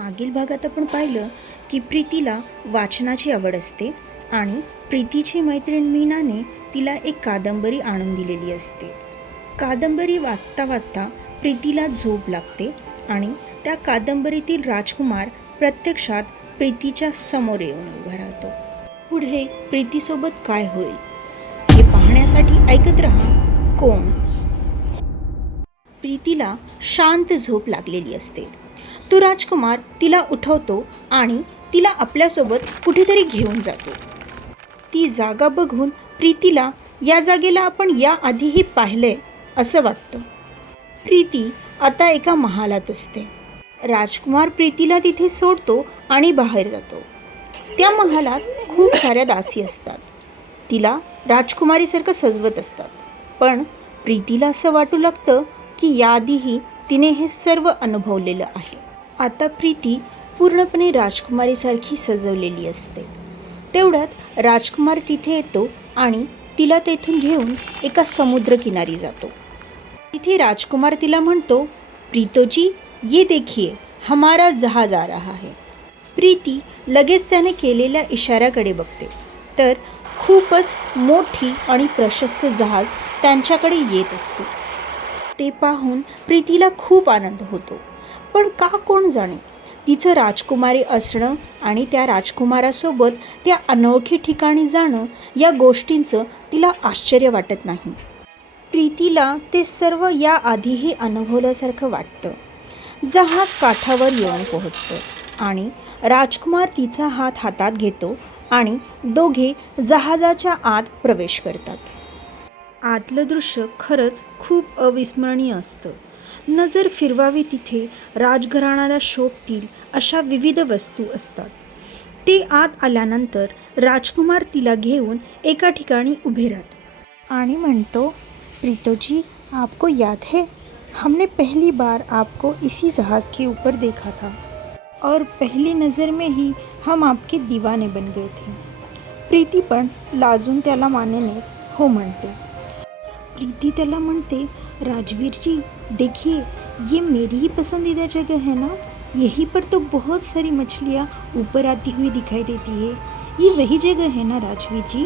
मागील भागात आपण पाहिलं की प्रीतीला वाचनाची आवड असते आणि प्रीतीची मैत्रीण मीनाने तिला एक कादंबरी आणून दिलेली असते. कादंबरी वाचता वाचता प्रीतीला झोप लागते आणि त्या कादंबरीतील राजकुमार प्रत्यक्षात प्रीतीच्या समोर येऊन उभा राहतो. पुढे प्रीतीसोबत काय होईल? हे पाहण्यासाठी ऐकत रहा कोण? प्रीतीला शांत झोप लागलेली असते. तो राजकुमार तिला उठवतो आणि तिला आपल्यासोबत कुठेतरी घेऊन जातो. ती जागा बघून प्रीतीला या जागेला आपण याआधीही पाहिलंय असं वाटतं. प्रीती आता एका महालात असते. राजकुमार प्रीतीला तिथे सोडतो आणि बाहेर जातो. त्या महालात खूप साऱ्या दासी असतात. तिला राजकुमारीसारखं सजवत असतात. पण प्रीतीला असं वाटू लागतं की याआधीही तिने हे सर्व अनुभवलेलं आहे. आता प्रीती पूर्णपणे राजकुमारीसारखी सजवलेली असते. तेवढ्यात राजकुमार तिथे येतो आणि तिला तेथून घेऊन एका समुद्रकिनारी जातो. तिथे राजकुमार तिला म्हणतो प्रीतोजी ये देखिए हमारा जहाज आ रहा है. प्रीती लगेच त्याने केलेल्या इशाऱ्याकडे बघते. तर खूपच मोठी आणि प्रशस्त जहाज त्यांच्याकडे येत असते. ते पाहून प्रीतीला खूप आनंद होतो. पण का कोण जाणे? तिचं राजकुमारी असणं आणि त्या राजकुमारासोबत त्या अनोळखी ठिकाणी जाणं या गोष्टींचं तिला आश्चर्य वाटत नाही. प्रीतीला ते सर्व याआधीही अनुभवल्यासारखं वाटतं. जहाज काठावर येऊन पोहोचतं आणि राजकुमार तिचा हात हातात घेतो आणि दोघे जहाजाच्या आत प्रवेश करतात. आतलं दृश्य खरंच खूप अविस्मरणीय असतं. नजर फिरवावी तिथे राजघराण्याला शोभतील अशा विविध वस्तू असतात. ते आत आल्यानंतर राजकुमार तिला घेऊन एका ठिकाणी उभे राहतो. आणि म्हणतो प्रीतोजी आपको याद है? हमने पहली बार आपको इसी जहाज़ के ऊपर देखा था। और पहली नज़र में ही हम आपके दीवाने बन गए थे। प्रीती पण लाजून त्याला मानेनेच हो म्हणते. प्रीती त्याला म्हणते राजवीर जी देखिए ये मेरी ही पसंदीदा जगह है ना? यहीं पर तो बहुत सारी मछलियाँ ऊपर आती हुई दिखाई देती है। ये वही जगह है ना राजवीर जी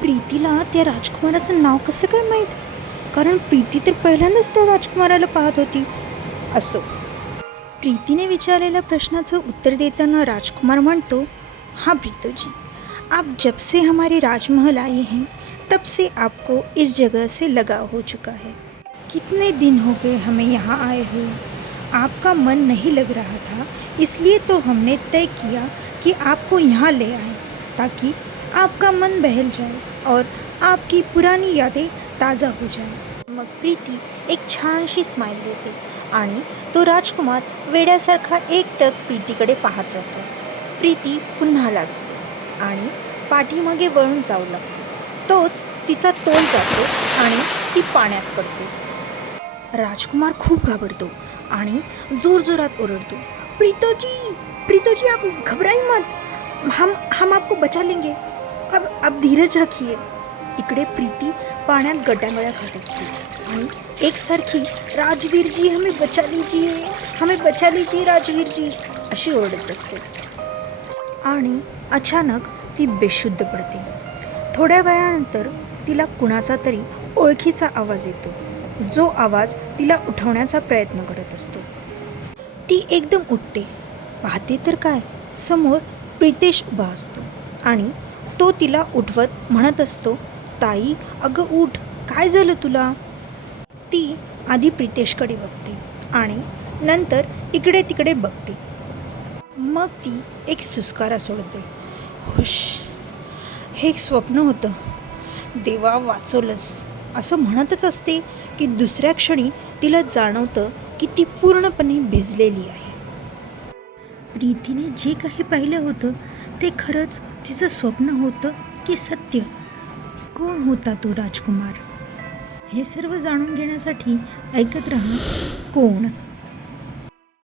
प्रीतीला त्या राजकुमाराचं नाव कसं काय माहीत? कारण प्रीती तर पहिल्यांदाच त्या राजकुमाराला पाहत होती. असो. प्रीतीने विचारलेल्या प्रश्नाचं उत्तर देताना राजकुमार म्हणतो हां प्रीतो जी आप जब से हमारे राजमहल आए हैं तब से आपको इस जगह से लगाव हो चुका है। कितने दिन हो गए हमें यहाँ आए हुए? आपका मन नहीं लग रहा था, इसलिए तो हमने तय किया कि आपको यहाँ ले आए, ताकि आपका मन बहल जाए और आपकी पुरानी यादें ताज़ा हो जाए। मग प्रीती एक छानशी स्माईल देते आणि तो राजकुमार वेड्यासारखा एकटक प्रीतीकडे पाहत राहतो. प्रीती पुन्हा लाजते आणि पाठीमागे वळून जाऊ लागते. तोच तिचा तोल जातो आणि ती पाण्यात पडते. राजकुमार खूप घाबरतो आणि जोरजोरात ओरडतो प्रीतोजी प्रीतोजी आप घबराई मत. हम हम आपको बचा लेंगे. अब अब धीरज रखिए. इकडे प्रीती पाण्यात गटांगळ्या खात असते आणि एकसारखी राजवीरजी हमें बचा लीजिए हमें बचा लीजिए राजवीरजी अशी ओरडत असते. आणि अचानक ती बेशुद्ध पडते. थोड्या वेळानंतर तिला कुणाचा तरी ओळखीचा आवाज येतो. जो आवाज तिला उठवण्याचा प्रयत्न करत असतो. ती एकदम उठते. पाहते तर काय? समोर प्रितेश उभा असतो आणि तो तिला उठवत म्हणत असतो ताई अगं उठ. काय झालं तुला? ती आधी प्रितेशकडे बघते आणि नंतर इकडे तिकडे बघते. मग ती एक सुस्कारा सोडते. हुश. हे एक स्वप्न होतं. देवा वाचवलंस. असं म्हणतच असते की दुसऱ्या क्षणी तिला जाणवतं की ती पूर्णपणे भिजलेली आहे. प्रीतीने जे काही पाहिलं होतं ते खरंच तिचं स्वप्न होतं की सत्य? कोण होता तो राजकुमार? हे सर्व जाणून घेण्यासाठी ऐकत राहा कोण?